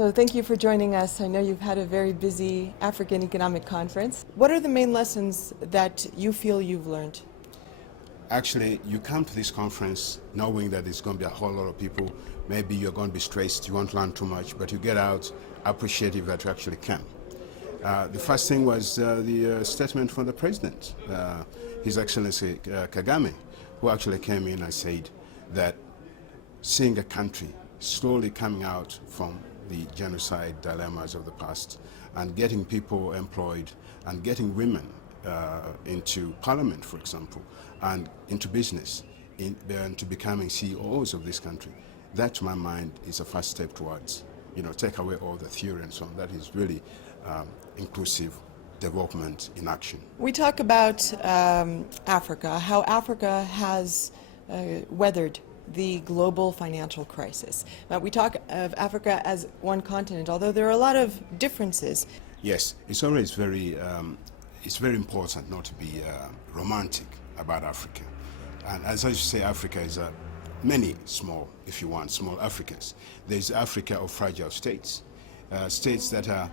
So thank you for joining us. I know you've had a very busy African Economic Conference. What are the main lessons that you feel you've learned? Actually, you come to this conference knowing that there's going to be a whole lot of people. Maybe you're going to be stressed, you won't learn too much, but you get out appreciative that you actually can. The first thing was the statement from the president, His Excellency Kagame, who actually came in and said that seeing a country slowly coming out from the genocide dilemmas of the past and getting people employed and getting women into parliament, for example, and into business, into becoming CEOs of this country, that to my mind is a first step towards, take away all the theory and so on. That is really inclusive development in action. We talk about Africa, how Africa has weathered the global financial crisis. Now, we talk of Africa as one continent, although there are a lot of differences. Yes, it's always very important not to be romantic about Africa. And as I say, Africa is many small, if you want, small Africas. There's Africa of fragile states, states that are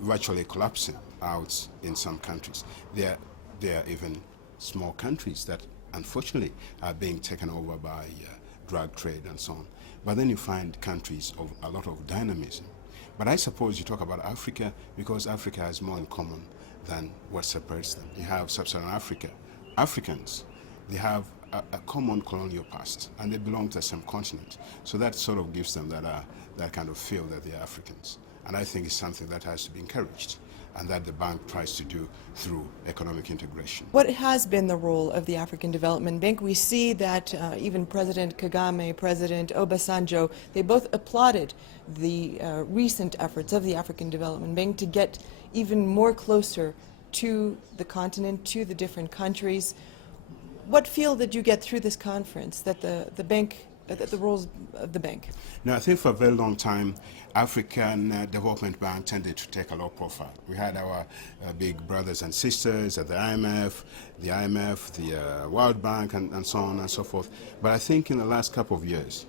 virtually collapsing out in some countries. There are even small countries that unfortunately are being taken over by drug trade and so on. But then you find countries of a lot of dynamism. But I suppose you talk about Africa because Africa has more in common than what separates them. You have Sub-Saharan Africa. Africans, they have a common colonial past and they belong to the same continent. So that sort of gives them that kind of feel that they're Africans. And I think it's something that has to be encouraged and that the bank tries to do through economic integration. What has been the role of the African Development Bank? We see that even President Kagame, President Obasanjo, they both applauded the recent efforts of the African Development Bank to get even more closer to the continent, to the different countries. What feel did you get through this conference that the bank, that the roles of the bank? No, I think for a very long time, African Development Bank tended to take a low profile. We had our big brothers and sisters at the IMF, the World Bank, and so on and so forth. But I think in the last couple of years,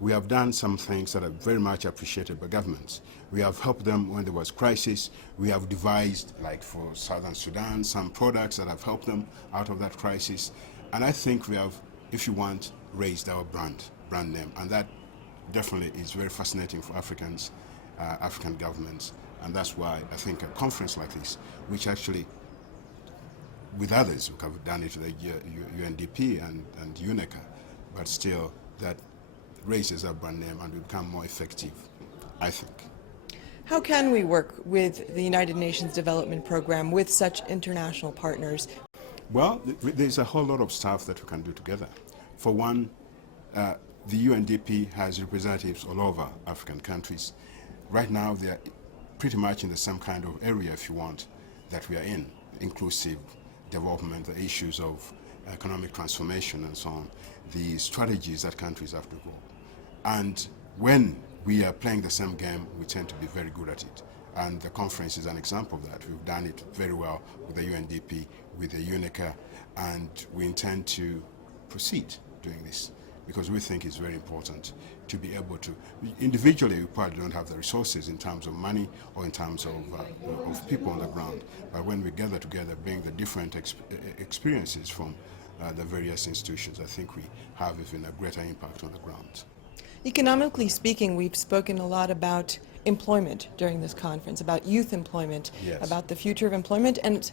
we have done some things that are very much appreciated by governments. We have helped them when there was crisis. We have devised, like for Southern Sudan, some products that have helped them out of that crisis. And I think we have, if you want, raised our brand name. And that definitely is very fascinating for Africans, African governments. And that's why I think a conference like this, which actually, with others who have done it, the UNDP and UNECA, but still that raises our brand name and we become more effective, I think. How can we work with the United Nations Development Program, with such international partners? Well, there's a whole lot of stuff that we can do together. For one, the UNDP has representatives all over African countries. Right now, they're pretty much in the same kind of area, if you want, that we are in, inclusive development, the issues of economic transformation and so on, the strategies that countries have to go. And when we are playing the same game, we tend to be very good at it. And the conference is an example of that. We've done it very well with the UNDP, with the UNECA, and we intend to proceed doing this because we think it's very important to be able to, individually we probably don't have the resources in terms of money or in terms of people on the ground, but when we gather together, bring the different experiences from the various institutions, I think we have even a greater impact on the ground. Economically speaking, we've spoken a lot about employment during this conference, about youth employment, yes, about the future of employment, and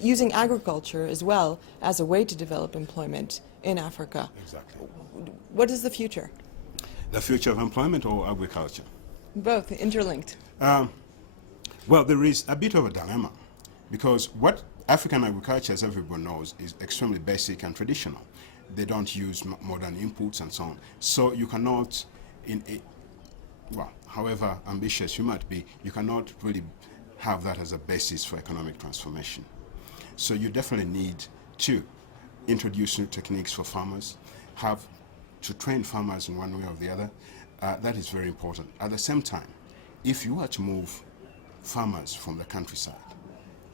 using agriculture as well as a way to develop employment in Africa. Exactly. What is the future? The future of employment or agriculture? Both, interlinked. Well, there is a bit of a dilemma because what African agriculture, as everyone knows, is extremely basic and traditional. They don't use modern inputs and so on. So you cannot, well, however ambitious you might be, you cannot really have that as a basis for economic transformation. So you definitely need to introduce new techniques for farmers, have to train farmers in one way or the other. That is very important. At the same time, if you are to move farmers from the countryside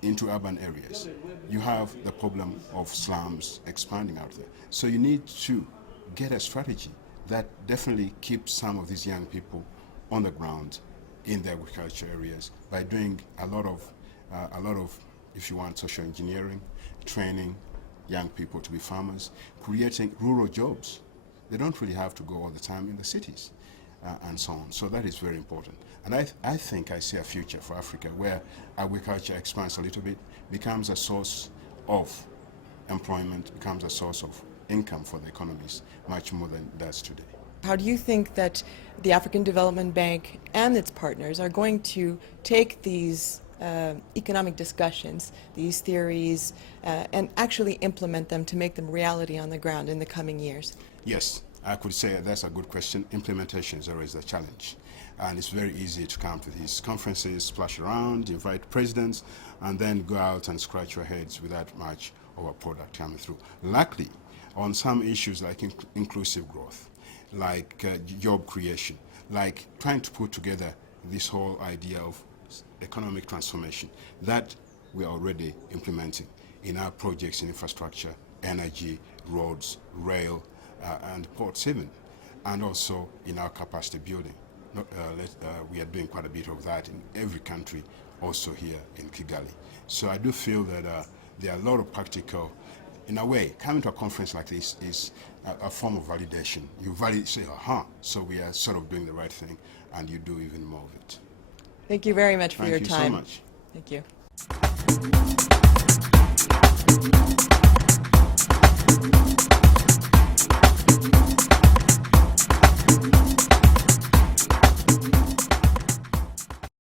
into urban areas, you have the problem of slums expanding out there. So you need to get a strategy that definitely keeps some of these young people on the ground in the agriculture areas by doing a lot of, if you want, social engineering, training young people to be farmers, creating rural jobs. They don't really have to go all the time in the cities, and so on. So that is very important. And I think I see a future for Africa where agriculture expands a little bit, becomes a source of employment, becomes a source of income for the economies, much more than it does today. How do you think that the African Development Bank and its partners are going to take these economic discussions, these theories, and actually implement them to make them reality on the ground in the coming years? Yes, I could say that's a good question. Implementation is always a challenge. And it's very easy to come to these conferences, splash around, invite presidents, and then go out and scratch your heads without much of a product coming through. Luckily, on some issues like inclusive growth, like job creation, like trying to put together this whole idea of economic transformation, that we are already implementing in our projects in infrastructure, energy, roads, rail, and ports even, and also in our capacity building. We are doing quite a bit of that in every country, also here in Kigali. So I do feel that there are a lot of practical, in a way, coming to a conference like this is a form of validation. You say, aha, so we are sort of doing the right thing, and you do even more of it. Thank you very much for your Thank time. you so much. Thank you.